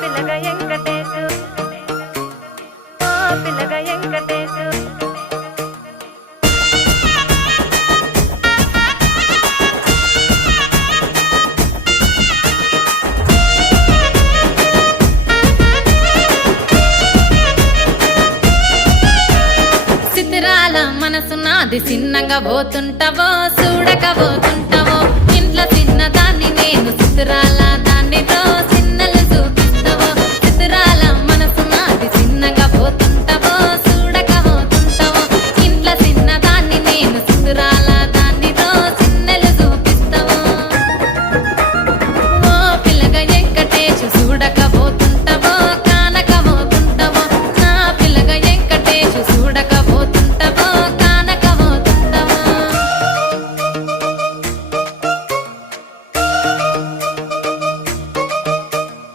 పిల్లగా వెంకటేశు పిల్లగా వెంకటేశు చిత్రాల మనసు నాది చిన్నగా పోతుంటావో చూడక పోతుంటావో ఇంట్లో చిన్నదాన్ని నేను చిత్రాల